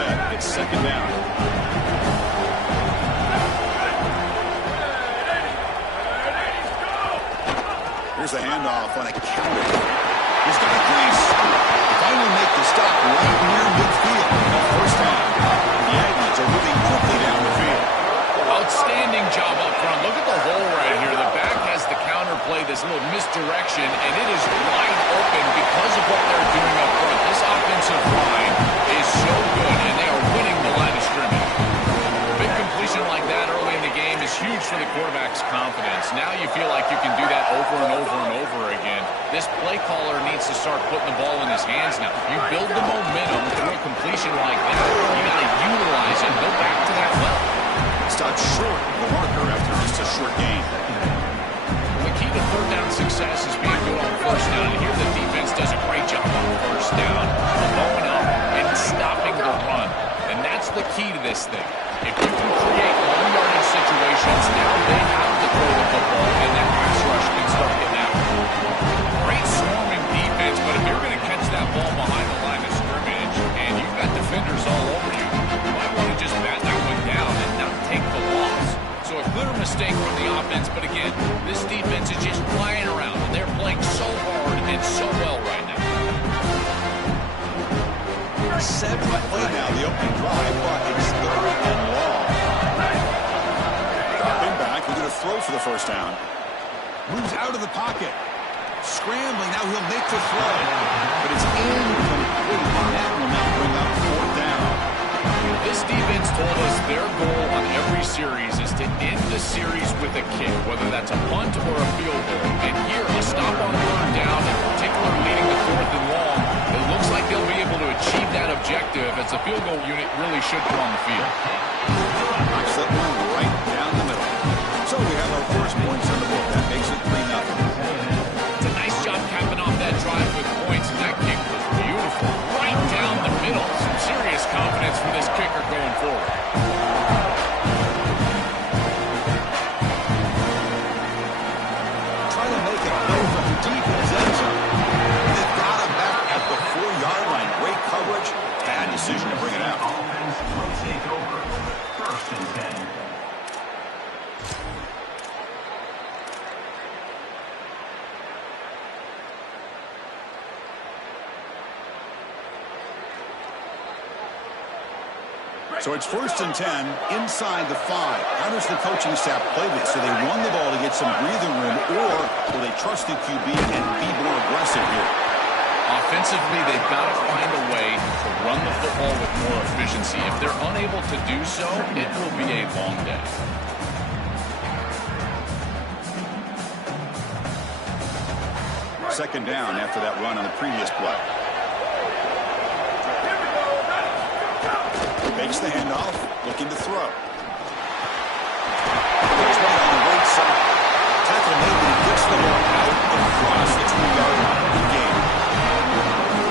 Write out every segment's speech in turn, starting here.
set. It's second down. Here's the handoff on a counter. He's got a crease. Finally make the stop right near midfield. First down. The Aggies are moving quickly down the field. Outstanding job up front. Look at the hole right here. The back has the counter play, this little misdirection, and it is wide open because of what they're doing up front. This offensive line is so good, and they are winning the line of scrimmage. Big completion like that early in the game is huge for the quarterback's confidence. Now you feel like you can do that over and over and over again. This play caller needs to start putting the ball in his hands now. You build the momentum through a completion like that. You got to utilize it. Go back to that well. Stopped short of the marker after just a short gain. The key to third down success is being good on first down. And here the defense does a great job on first down, blowing up and stopping the run. And that's the key to this thing. If you can create long-yardage situations, now they have to throw the football, and that pass rush can start getting out. Great swarming defense, but if you're going to catch that ball behind the line of scrimmage and you've got defenders all over you, you might want to just bat that one down and not take the loss. So a clear mistake from the offense, but again, this defense is just flying around, and they're playing so hard and so well right now. 7 play now, the opening drive, but it's third and long. Dropping back, we're going to throw for the first down. Moves out of the pocket. Scrambling, now he'll make the throw. But it's incomplete, and that will now bring up fourth down. This defense told us their goal on every series is to end the series with a kick, whether that's a punt or a field goal. And here, a stop on third down, in particular leading to fourth and long, it looks like they'll be able to achieve that objective as the field goal unit really should come on the field. Knocks that one right down the middle. So we have our first points on the book. That makes it 3-0. It's a nice job capping off that drive with points, and that kick was beautiful. Right down the middle. Some serious confidence for this kicker going forward. Trying to make a play from deep in his end zone. They've got him back at the 4-yard line. Great coverage. Bad decision to bring it out. Offense will take over. First and 10. So it's first and 10 inside the 5. How does the coaching staff play this? Do they run the ball to get some breathing room, or will they trust the QB and be more aggressive here? Offensively, they've got to find a way to run the football with more efficiency. If they're unable to do so, it will be a long day. Second down after that run on the previous play. Makes the handoff, looking to throw. There's one on the right side. Tackle made, and gets the ball out across the 2-yard line. Good game.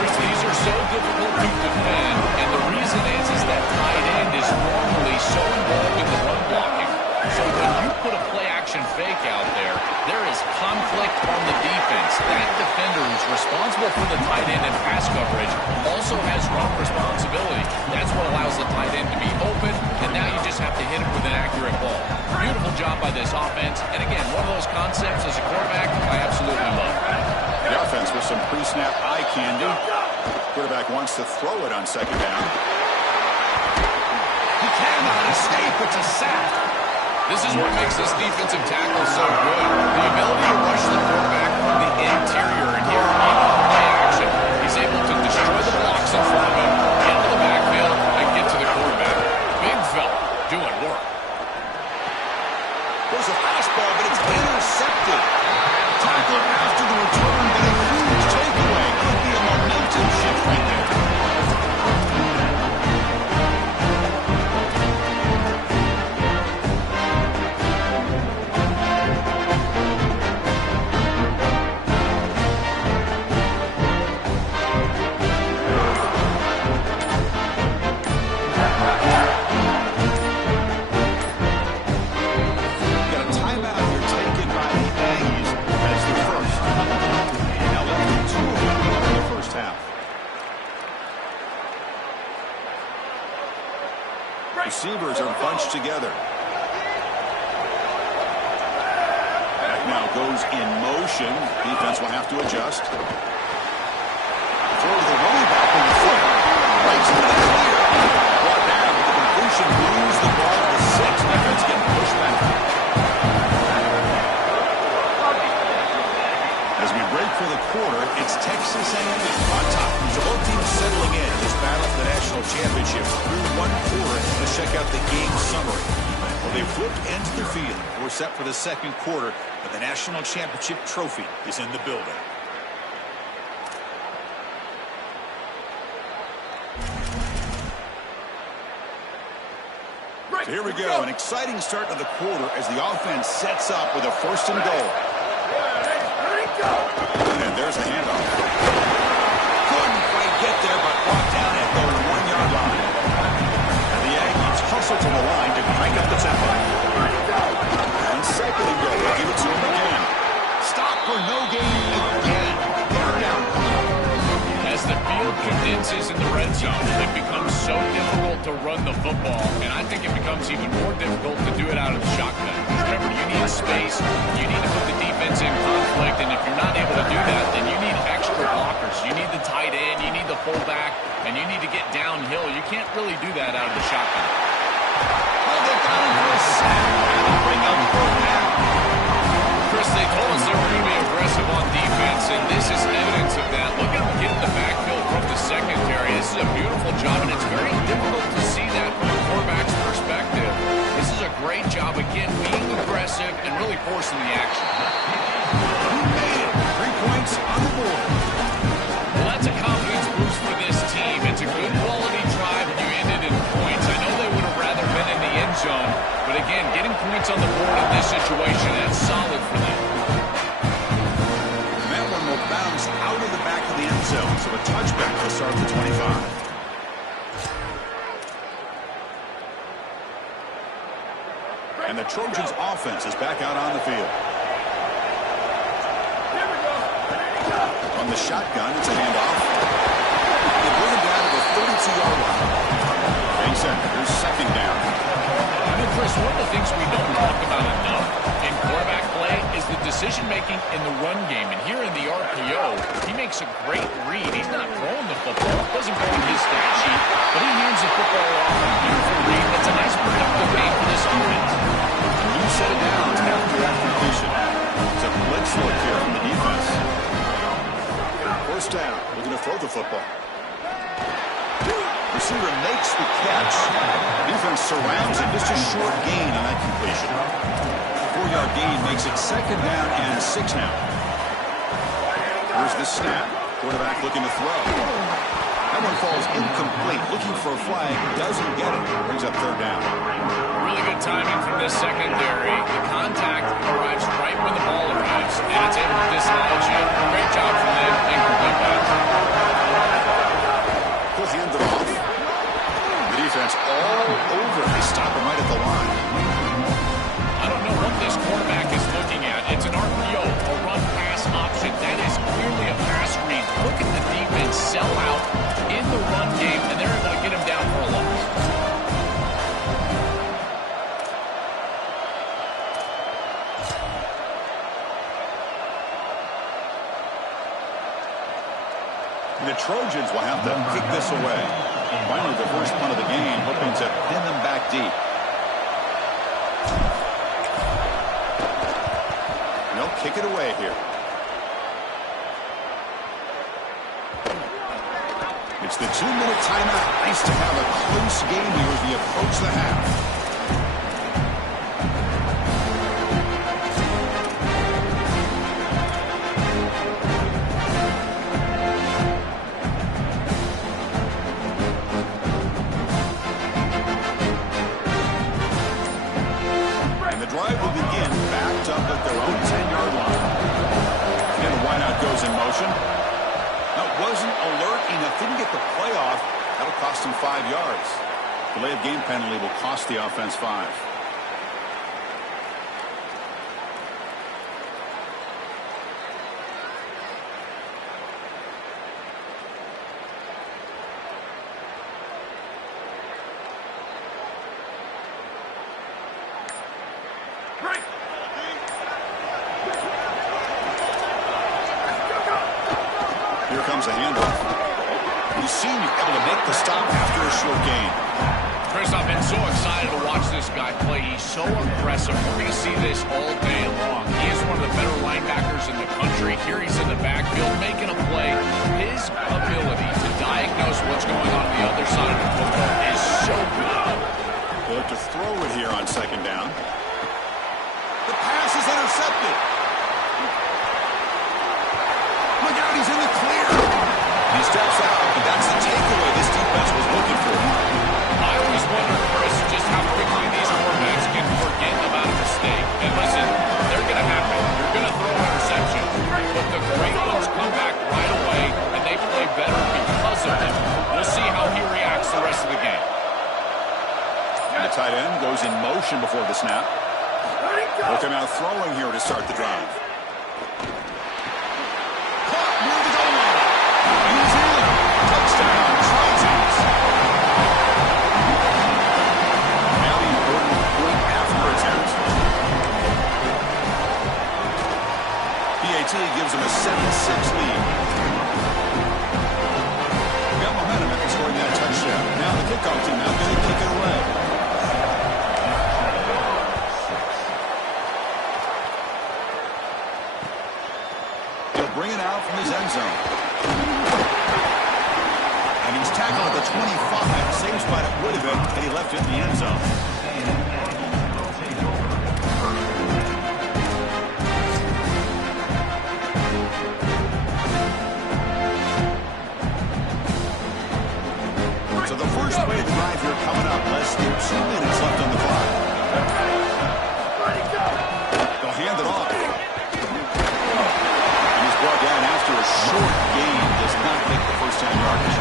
These are so difficult to defend, and the reason is that tight end is normally so involved in the run blocking. So when you put a play-action fake out there, there is conflict on the defense. That defender who's responsible for the tight end and pass coverage also has run responsibility. That's what allows the tight end to be open, and now you just have to hit him with an accurate ball. Beautiful job by this offense, and again, one of those concepts as a quarterback I absolutely love. The offense with some pre-snap eye candy. Quarterback wants to throw it on second down. He cannot escape. It's a sack. This is what makes this defensive tackle so good. The ability to rush the quarterback from the interior, and here on play action, he's able to destroy the blocks in front of him, get to the backfield, and get to the quarterback. Big fella doing work. There's a fastball, but it's intercepted. Tackle after the return, but a huge takeaway. Could be a momentum shift right there. Receivers are bunched together. Back now goes in motion. Defense will have to adjust. Throw to the running back in the foot. Breaks into the clear. Brought down with the completion. Moves the ball to the 6. Defense getting pushed back. As we break for the quarter, it's Texas A&M on top. So both teams settling in this battle for the national championship through one quarter. Let's check out the game summary. Well, they flipped into the field. We're set for the second quarter, but the national championship trophy is in the building. So here we go, an exciting start to the quarter as the offense sets up with a 1st and goal. And there's a handoff. Couldn't quite get there, but brought down at the 1-yard line. And the Aggies hustle to the line to crank up the tempo. And 2nd and goal. They'll give it to him again. Stop for no gain again. Third down. As the field condenses in the red zone, it becomes so difficult to run the football, and I think it becomes even more difficult to do it out of the shotgun. Remember, you need space, you need to put the defense in conflict, and if you're not able to do that, then you need extra blockers. You need the tight end, you need the fullback, and you need to get downhill. You can't really do that out of the shotgun. Well, they've got him for a sack, and they'll bring up 4th down. Chris, they told us they were going to be aggressive on defense, and this is evidence of that. Look at them get in the backfield from the secondary. This is a beautiful job, and it's very difficult to see that from a quarterback's perspective. This is a great job, again, being aggressive and really forcing the action. He made it. 3 points on the board. Well, that's a confidence boost for this team. It's a good quality drive, and you ended in points. I know they would have rather been in the end zone, but again, getting points on the board in this situation, that's solid for them. And that one will bounce out of the back of the end zone, so a touchback to start the 25. And the Trojans' offense is back out on the field. On the shotgun, it's a handoff. They bring him down to the 32-yard line. Here's 2nd down. I mean, Chris, one of the things we don't talk about enough in quarterback play is the decision-making in the run game. And here in the RPO, he makes a great read. He's not throwing the football. It doesn't go in his stat sheet, but he hands the football off a beautiful read. It's a nice productive game for this offense. You set it down after that completion. It's a blitz look here from the defense. 1st down. Looking to throw the football. Receiver makes the catch. Defense surrounds him. Just a short gain on that completion. 4-yard gain makes it 2nd down and 6 now. Here's the snap. Quarterback looking to throw. That one falls incomplete. Looking for a flag. Doesn't get it. Brings up 3rd down. Really good timing from this secondary. The contact arrives right when the ball arrives, and it's able to dislodge you. Great job from them. Incomplete pass. He'll hand it off. The defense all over. They stop him right at the line. I don't know what this quarterback is looking at. It's an RPO, a run-pass option. That is clearly a pass read. Look at the defense sell out in the run game, and they're able to get him down for a loss. The Trojans will have to kick this away. Finally, the first punt of the game, hoping to pin them back deep. They'll kick it away here. It's the 2-minute timeout. Nice to have a close game here as we approach the half. Cost him 5 yards. Delay of game penalty will cost the offense 5. the handoff. He seemed able to make the stop after a short gain. Chris, I've been so excited to watch this guy play. He's so aggressive. We're going to see this all day long. He is one of the better linebackers in the country. Here he's in the backfield making a play. His ability to diagnose what's going on the other side of the football is so good. They'll have to throw it here on second down. The pass is intercepted. Look out, he's in the clear. He steps out, and that's the takeaway this defense was looking for. I always wonder, Chris, just how quickly these quarterbacks can forget about a mistake. And listen, they're going to happen. You're going to throw interceptions. But the great ones come back right away, and they play better because of them. We'll see how he reacts the rest of the game. And the tight end goes in motion before the snap. He'll come out throwing here to start the drive. Caught near the goal line. He's in. Touchdown, Trojans. Now the important point after attempt. PAT gives him a 7-6 lead. Got momentum after scoring that touchdown. Now the kickoff team out going to kick it away. Bring it out from his end zone. And he's tackled at the 25. Same spot it would have been, and he left it in the end zone. So the first play of the drive here coming up. Less than 2 minutes left on the clock. They'll hand it off. Brought down after a short gain, does not make the first down yardage.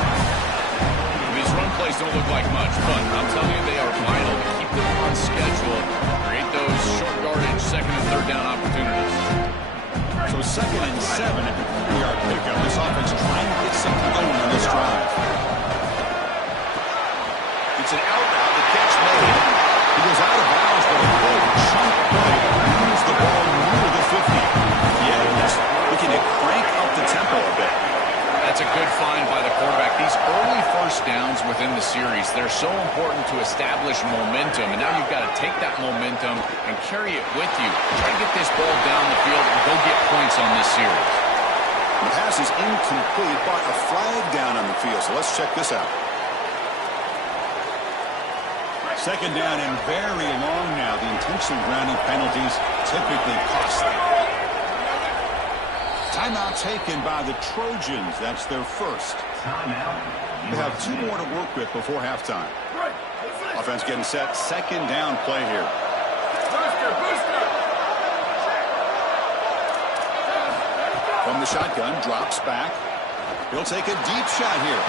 These run plays don't look like much, but I'm telling you they are vital to keep them on schedule, create those short yardage second and third down opportunities. So 2nd and 7 at the 3-yard pickup. This offense trying to get something going on this drive. It's an out route, the catch made. He goes out of bounds, but a good chunk play. Moves the ball near the 50. Yeah, he's looking to crank up the tempo a bit. That's a good find by the quarterback. These early first downs within the series, they're so important to establish momentum. And now you've got to take that momentum and carry it with you. Try to get this ball down the field and go get points on this series. The pass is incomplete, but a flag down on the field. So let's check this out. Second down and very long now. The intentional grounding penalties typically costly. Timeout taken by the Trojans. That's their first. They have 2 more to work with before halftime. Offense getting set. Second down play here. From the shotgun, drops back. He'll take a deep shot here.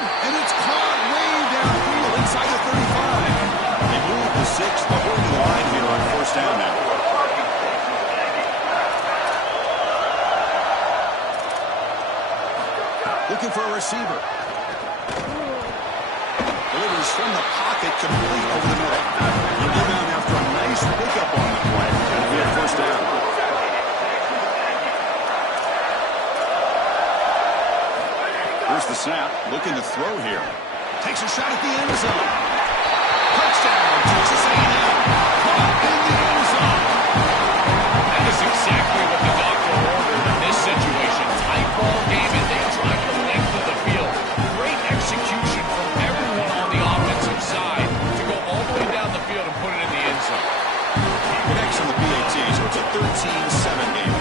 And it's caught way downfield inside the 35. They move the 6, the whole line here on first down now. Looking for a receiver. Delivers from the pocket, complete over the middle. He'll get down after a nice pickup on the play. That'll be a first down. Here's the snap. Looking to throw here. Takes a shot at the end zone. Touchdown, Texas A&M. Caught in the end zone. That is exactly what the doctor ordered in this situation. Tight ball game, and they drive the length of the field. Great execution from everyone on the offensive side to go all the way down the field and put it in the end zone. Connects on the PAT, so it's a 13-7 game.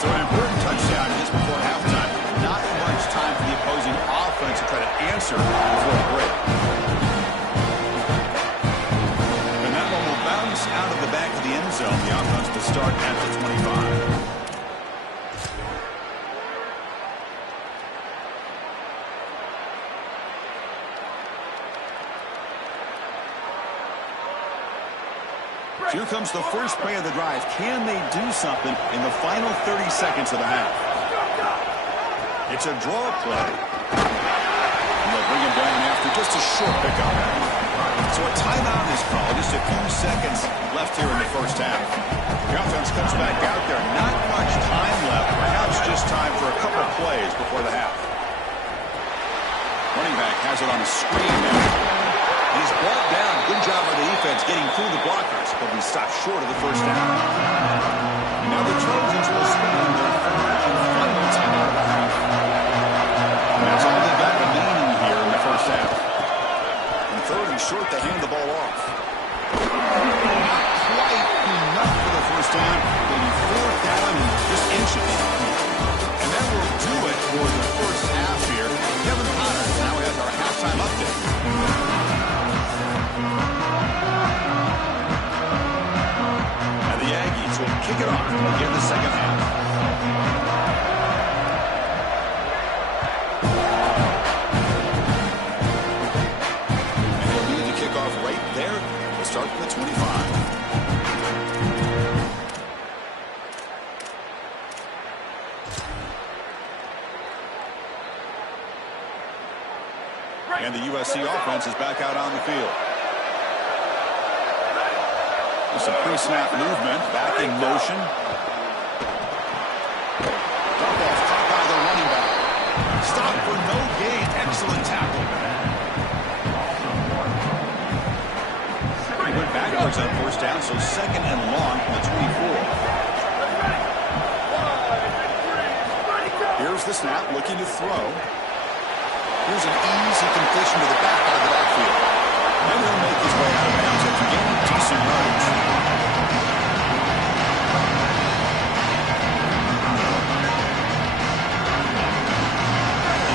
So an important touchdown just before halftime. Not much time for the opposing offense to try to answer before a break. And that one will bounce out of the back of the end zone. The offense will start at the 25. Here comes the first play of the drive. Can they do something in the final 30 seconds of the half? It's a draw play. And they'll bring him down after just a short pickup. So a timeout is called. Just a few seconds left here in the first half. The offense comes back out there. Not much time left. Perhaps just time for a couple plays before the half. Running back has it on a screen now. He's brought down. Good job by the defense getting through the blockers, but we stopped short of the first down. Now the Trojans will spend their third and final timeout of the half. And that's all they've got remaining here in the first half. And third and short, they hand the ball off. Not quite enough for the first down. Maybe fourth down and just inches. And that will do it for the first half here. Kevin Connors now has our halftime update. And the Aggies will kick it off to begin the second half. And he'll lead the kickoff right there. We'll start from the 25. And the USC offense is back out on the field. With some pre-snap movement, back in motion. Dump off caught by the running back. Stop for no gain. Excellent tackle. He went backwards on first down, so second and long from the 24. Here's the snap, looking to throw. Here's an easy completion to the back out of the backfield. And he'll make his way out of bounds after gaining decent yardage.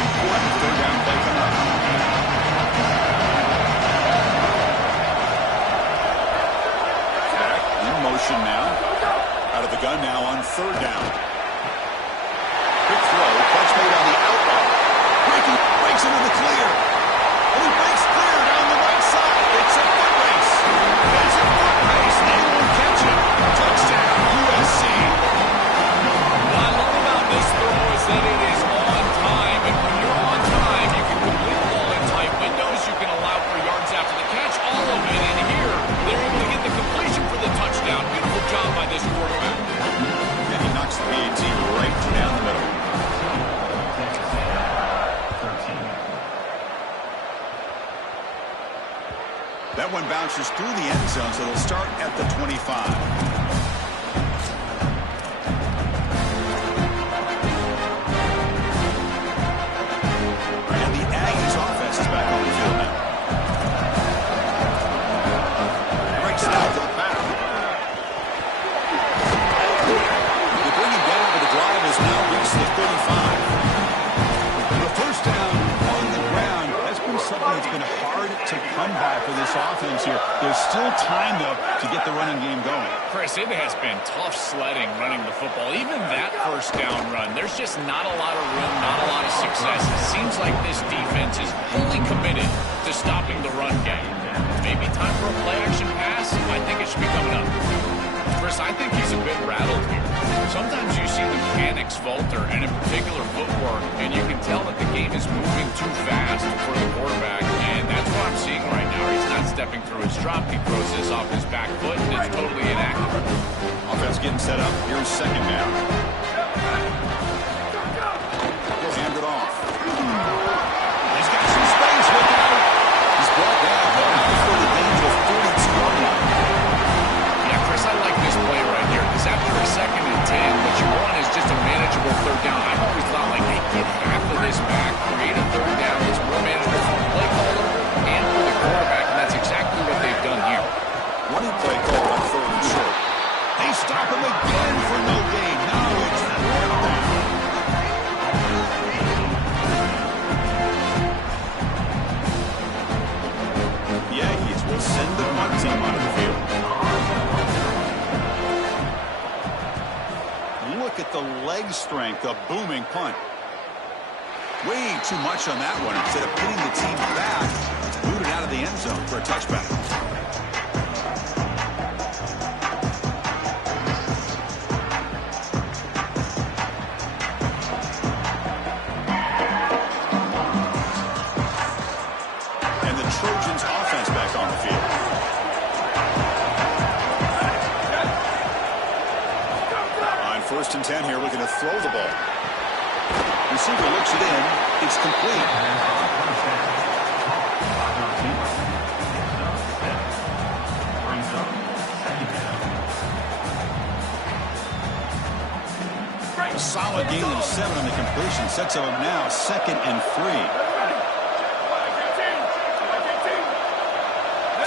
Important third down play coming up. Back in motion now. Out of the gun now on third down. Quick throw. Catch made on the outlet. Breaks into the clear. And he breaks clear down the right side. It's a foot race. It's a foot race. They will catch it. Touchdown, USC. What I love about this throw is that it is on time. And when you're on time, you can complete the ball in tight windows. You can allow for yards after the catch. All of it. And here, they're able to get the completion for the touchdown. Beautiful job by this quarterback. And he knocks the PAT right down the middle. That one bounces through the end zone, so they'll start at the 25. And the Aggies offense is back on the field now. Breaks it out to the back. The bringing down for the drive has now reached the 35. The first down on the ground has been something that's been hard to come back for this offense here. There's still time, though, to get the running game going. Chris, it has been tough sledding running the football. Even that first down run, there's just not a lot of room, not a lot of success. It seems like this defense is fully committed to stopping the run game. Maybe time for a play-action pass? I think it should be coming up. Chris, I think he's a bit rattled here. Sometimes you see the mechanics falter, and in particular footwork, and you can tell that the game is moving too fast for the quarterback, and that's what I'm seeing right now. He's not stepping through his drop. He throws this off his back foot, and it's totally inaccurate. Offense getting set up. Here's second down. He'll hand it off. He's got some space. Look out. He's brought down, but not before the danger of 42-yard line. Yeah, Chris, I like this play right here, because after a second and 10, what you want is just a manageable third down. I've always thought, like, hey, get half of this back, create a third down. It's more manageable for the play caller and for the quarterback, and that's exactly what they've done here. Running play called on third and short. They stop him again for no gain. Now it's fourth down. The Aggies will send the punt team onto the field. Look at the leg strength, a booming punt. Way too much on that one. Instead of pinning the team back, it's booted out of the end zone for a touchback. And the Trojans offense back on the field. again here, looking to throw the ball. Receiver looks it in. It's complete. A solid gain of 7 on the completion. Sets him up now 2nd and 3.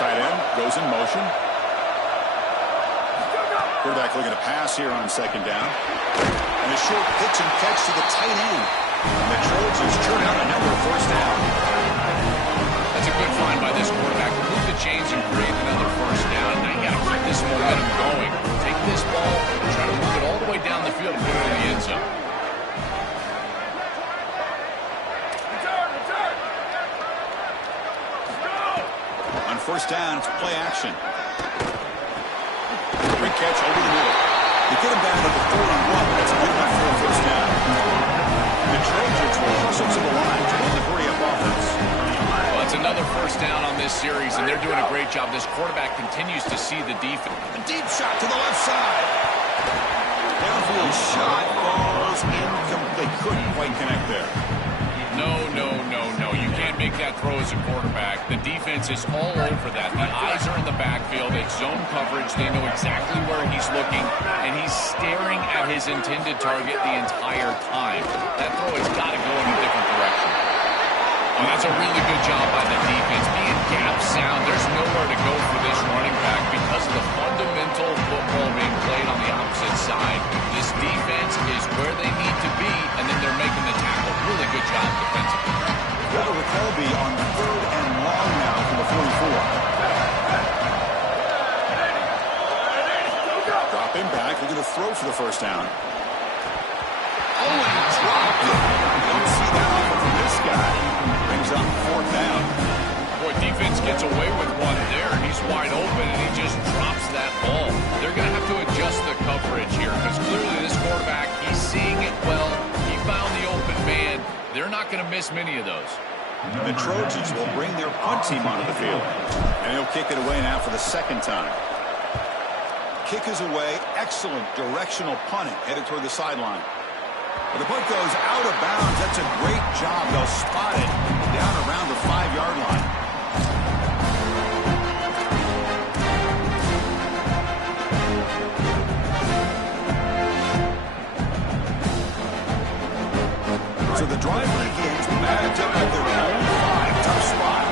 Tight end goes in motion. Quarterback looking to pass here on 2nd down. And a short pitch and catch to the tight end. And the Trojans turn out another 1st down. That's a good find by this quarterback. Remove the chains and create another 1st down. Now you got to keep this momentum going. Take this ball and try to move it all the way down the field and put it in the end zone. On 1st down, it's play action. Quick catch over the middle. They get him down to the 41, but that's good enough for a 1st down. The Trojans will hustle to the line to run the hurry-up offense. Well, that's another 1st down on this series, and they're doing a great job. This quarterback continues to see the defense. A deep shot to the left side. Downfield shot falls incomplete. Couldn't quite connect there. No. You can't make that throw as a quarterback. The defense is all over that. The eyes are in the backfield. It's zone coverage. They know exactly where he's looking, and he's staring at his intended target the entire time. That throw has got to go in a different direction. Oh, that's a really good job by the defense. Being gap sound, there's nowhere to go for this running back because of the fundamental football being played on the opposite side. This defense is where they need to be, and then they're making the tackle. Really good job defensively. Well, the call be on 3rd and long now from the 44. Drop him back. We're going to throw for the 1st down. Oh, and he dropped it. Don't see that often from this guy. Brings up 4th down. Boy, defense gets away with one there. He's wide open, and he just drops that ball. They're going to have to adjust the coverage here because clearly this quarterback, he's seeing it well. He found the open man. They're not going to miss many of those. The Trojans will bring their punt team onto the field. And he'll kick it away now for the 2nd time. Kick is away. Excellent directional punting. Headed toward the sideline. But the punt goes out of bounds. That's a great job. They'll spot it down around the 5-yard line. So the drive begins backed up at their own 5. Tough spot.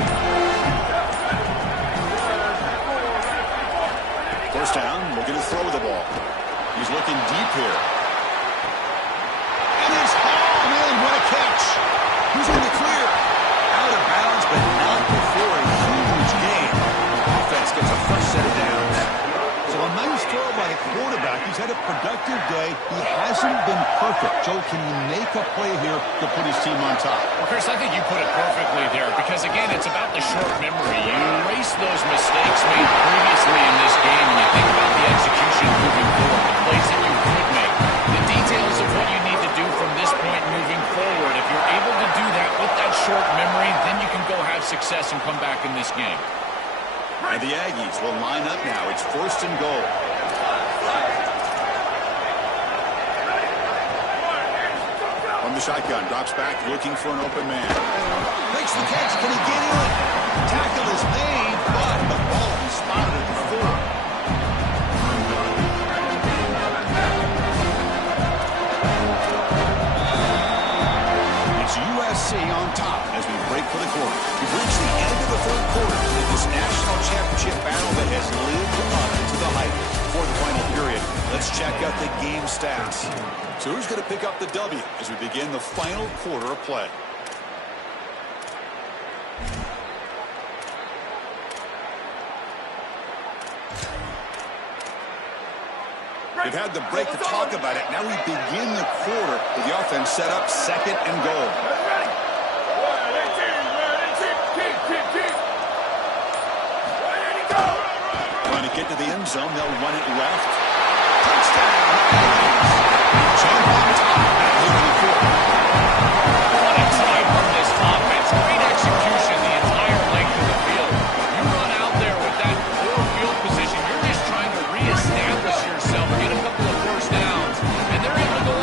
1st down, looking to throw the ball. He's looking deep here. And it's hauled in. What a catch. Who's in the clear? Out of bounds, but not before a huge gain. Offense gets a fresh set of downs. So a nice throw by the quarterback. He's had a productive day. He hasn't been perfect. Joe, can he make a play here to put his team on top? Well, Chris, I think you put it perfectly there because, again, it's about the short memory. You erase those mistakes made previously in this game, and you think about the execution moving forward, the plays that you could make, the details of what you need to do from this point moving forward. If you're able to do that with that short memory, then you can go have success and come back in this game. And the Aggies will line up now. It's 1st and goal. From the shotgun, drops back, looking for an open man. Makes the catch. Can he get in? Tackle is made, but the ball is spotted at the 4. It's USC on top as we break for the quarter. We've reached the end of the 3rd quarter in this national championship battle that has lived up to the hype. For the final period, let's check out the game stats. So who's going to pick up the W as we begin the final quarter of play? We've had the break to talk about it. Now we begin the quarter with the offense set up 2nd and goal. Trying to get to the end zone. They'll run it left. Touchdown. Jump on top. Moving the field. What a time from this offense. Great execution the entire length of the field. You run out there with that poor field position. You're just trying to reestablish yourself, get a couple of 1st downs, and they're able to go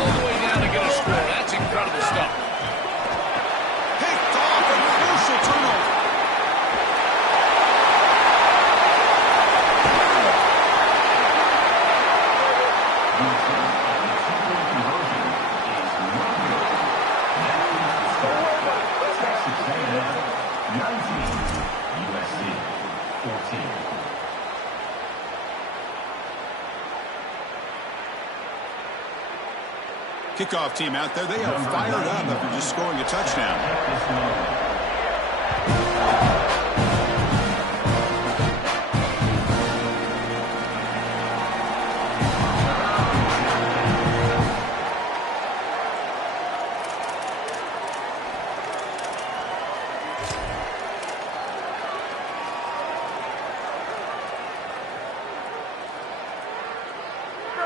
Kickoff team out there, they are fired up after just scoring a touchdown.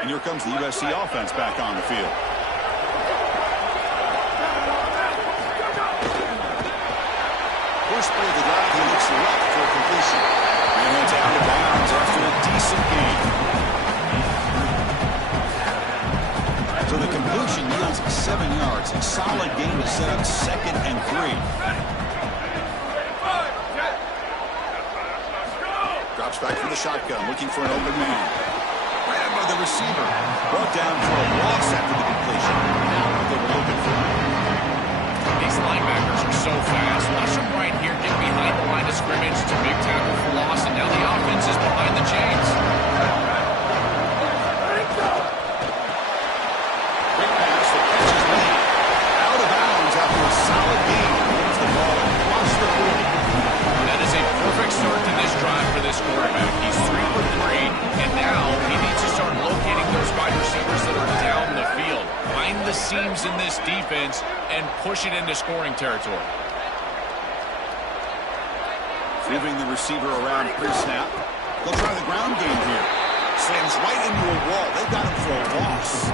And here comes the USC offense back on the field. First play of the drive, he looks left for a completion. And heads out of bounds after a decent gain. So the completion yields 7 yards. A solid gain to set up 2nd and 3. Drops back from the shotgun, looking for an open man. Ran by the receiver. Brought down for a loss after the completion. Now what they were looking for. These linebackers are so fast. Watch them right here get behind the line of scrimmage. It's a big tackle for loss, and now the offense is behind the chains. Quick pass, the catch is made. Out of bounds after a solid gain. Moves the ball across the 40. That is a perfect start to this drive for this quarterback. He's 3 for 3, and now he needs to start locating those wide receivers that are down the field. Find the seams in this defense and push it into scoring territory. Moving the receiver around pre-snap. They'll try the ground game here. Slams right into a wall. They got him for a loss.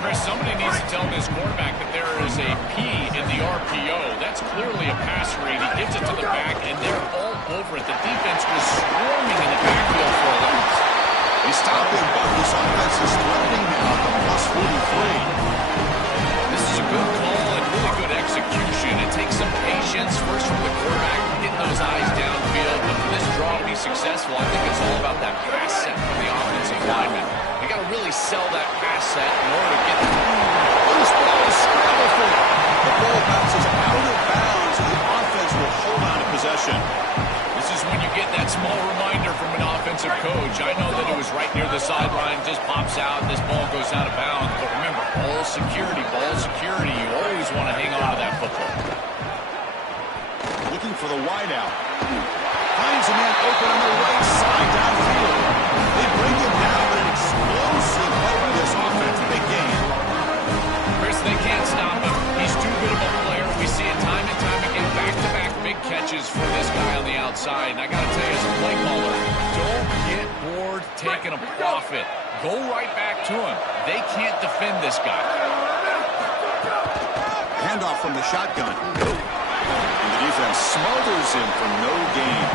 Chris, somebody needs to tell this quarterback that there is a P in the RPO. That's clearly a pass read. He gives it to the back, and they're all over it. The defense was swarming in the backfield for a loss. They stop him, but this offense is threatening now at the plus 43. This is a good call and really good execution. It takes some patience, first from the quarterback, getting those eyes downfield. But for this draw to be successful, I think it's all about that pass set from the offensive lineman. You got to really sell that pass set in order to get the loose ball, scramble for it. The ball bounces out of bounds, and the offense will hold on to possession. This is when you get that small reminder from an offensive coach. I know that it was right near the sideline, just pops out, this ball goes out of bounds. But remember, ball security, you always want to hang on to that football. Looking for the wideout. Finds a man open on the right side downfield. They bring him down, but an explosive play by this offense. Big game. Chris, they can't stop him. He's too good of a player. We see it time and time again, back-to-back big catches for this guy on the outside. And I got to tell you, as a play caller, don't get bored taking a profit. Go right back to him. They can't defend this guy. Handoff from the shotgun. And the defense smothers him for no gain.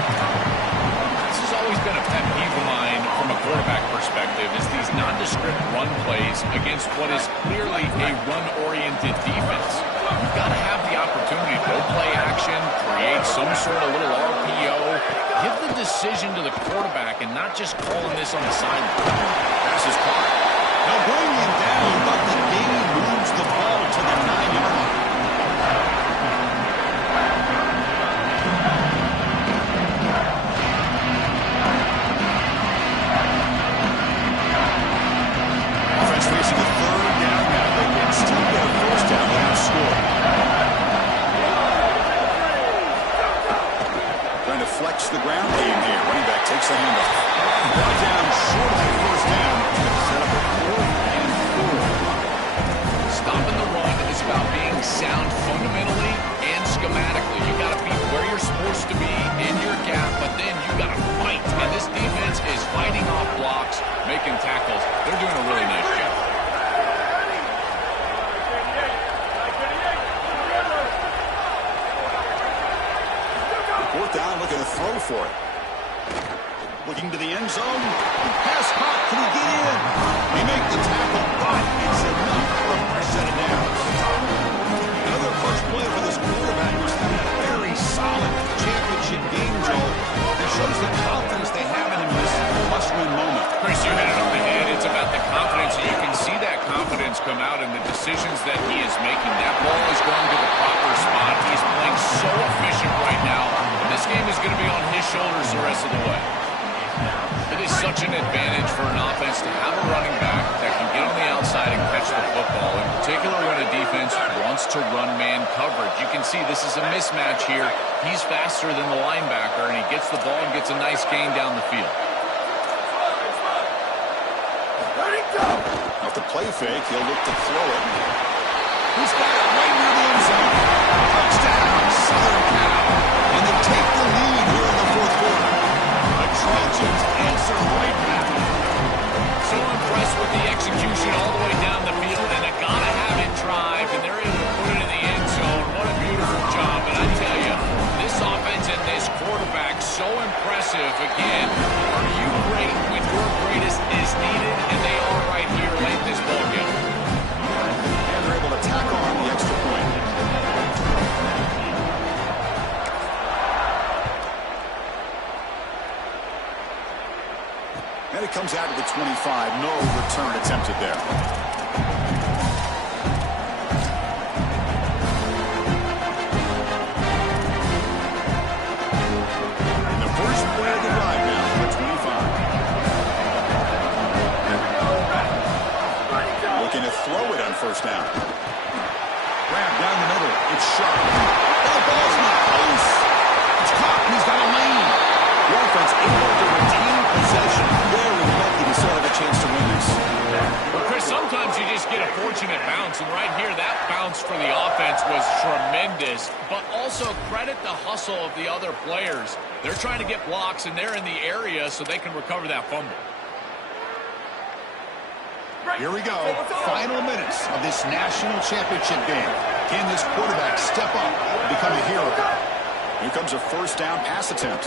This has always been a pet peeve of mine from a quarterback perspective, is these nondescript run plays against what is clearly a run-oriented defense. You've got to have the opportunity to go play action, create some sort of little RPO, give the decision to the quarterback and not just calling this on the sideline. Pass is caught. They'll bring him down, but the game moves the ball to the 9-yard line. Offense facing a 3rd down now. They can still get a 1st down without scoring. Trying to flex the ground game here. Running back takes the handoff. Brought down short of that 1st down. Set up a 4th and 4. Stopping the run is about being sound fundamentally and schematically. You got to be where you're supposed to be in your gap, but then you got to fight. And this defense is fighting off blocks, making tackles. They're doing a really nice job. Fourth down, looking to throw for it. Looking to the end zone. Pass caught. Can he get in? They make the tackle, but it's enough for a fresh set of downs. Another first play for this quarterback who's having a very solid championship game, Joel. It shows the confidence they have in him in this must-win moment. Chris, you hit it on the head. It's about the confidence, and you can see that confidence come out in the decisions that he is making. That ball is going to the proper spot. He's playing so efficient right now. And this game is going to be on his shoulders the rest of the way. It is such an advantage for an offense to have a running back that can get on the outside and catch the football, in particular when a defense wants to run man coverage. You can see this is a mismatch here. He's faster than the linebacker, and he gets the ball and gets a nice gain down the field. Off the play fake, he'll look to throw it. He's got it right near the end zone. Touchdown, Southern Cal. And they take the lead here in the fourth quarter. A tragic answer right back. So impressed with the execution all the way down the field, and a gotta-have-it drive, and they're able to put it in the end zone. What a beautiful job. And I tell you, this offense and this quarterback, so impressive. Again, are you great when your greatest is needed? And they are right here late in this ballgame. And they're able to tack on the extra point. And it comes out of the 25. No return attempted there. And the first play of the drive now on the 25. Looking to throw it on first down. Grab down the middle. It's sharp. Oh, the ball's not loose. It's caught, and he's got a lane. The offense able to retain possession. Very lucky to still have a chance to win this. Well, Chris, sometimes you just get a fortunate bounce, and right here, that bounce for the offense was tremendous, but also credit the hustle of the other players. They're trying to get blocks, and they're in the area so they can recover that fumble. Here we go. Final minutes of this national championship game. Can this quarterback step up and become a hero? Here comes a first down pass attempt.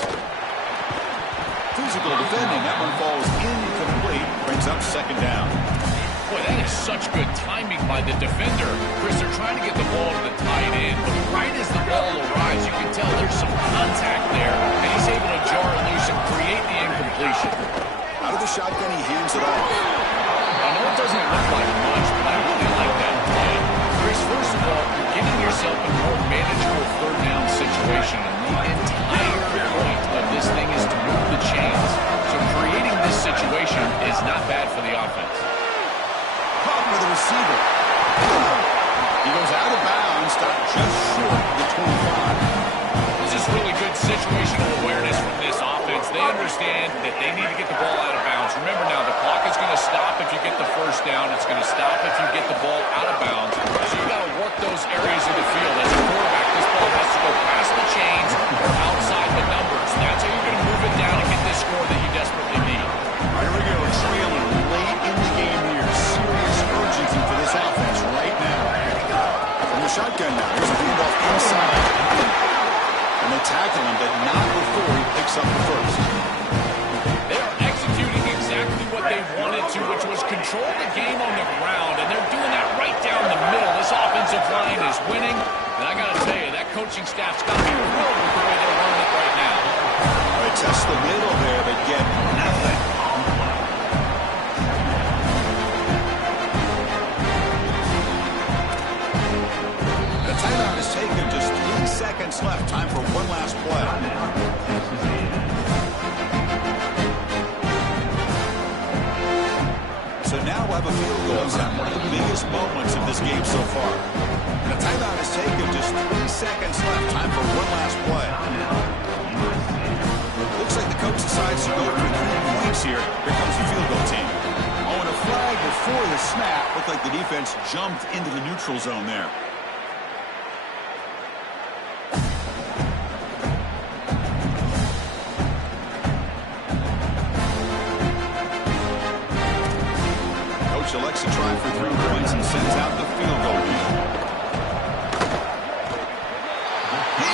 Physical defending. That one falls incomplete. Brings up second down. Boy, that is such good timing by the defender. Chris, they're trying to get the ball to the tight end, but right as the ball arrives, you can tell there's some contact there, and he's able to jar it loose and create the incompletion. Out of the shotgun, he hands it off. I know it doesn't look like much, but I really like that play. Chris, first of all, you're getting yourself a more manageable third down situation, and the entire point of this thing is to move the chains. So creating this situation is not bad for the offense. Caught with the receiver. He goes out of bounds, stopped just short of the 25. This is really good situational awareness from this offense. They understand that they need to get the ball out of bounds. Remember now, the clock is going to stop if you get the first down. It's going to stop if you get the ball out of bounds. So you got to work those areas of the field. As a quarterback, this ball has to go past the chains or outside the numbers. That's how you're going to move it down and get this score that you desperately need. Here we go, trailing late in the game here. Serious urgency for this offense right now. From the shotgun now, here's a handoff inside. And they tackle him, but not before he picks up the first. They are executing exactly what they wanted to, which was control the game on the ground, and they're doing that right down the middle. This offensive line is winning, and I got to tell you, that coaching staff's got to be thrilled with the way they're running it right now. They test the middle there, but get nothing. The timeout is taken. Just 3 seconds left. Time for one last play. So now we'll have a field goal attempt. One of the biggest moments of this game so far. The timeout is taken. Just 3 seconds left. Time for one last play. Looks like the coach decides to go for 3 points here. Here comes the field goal team. Oh, and a flag before the snap. Looked like the defense jumped into the neutral zone there. Coach elects to try for 3 points and sends out the field goal team. He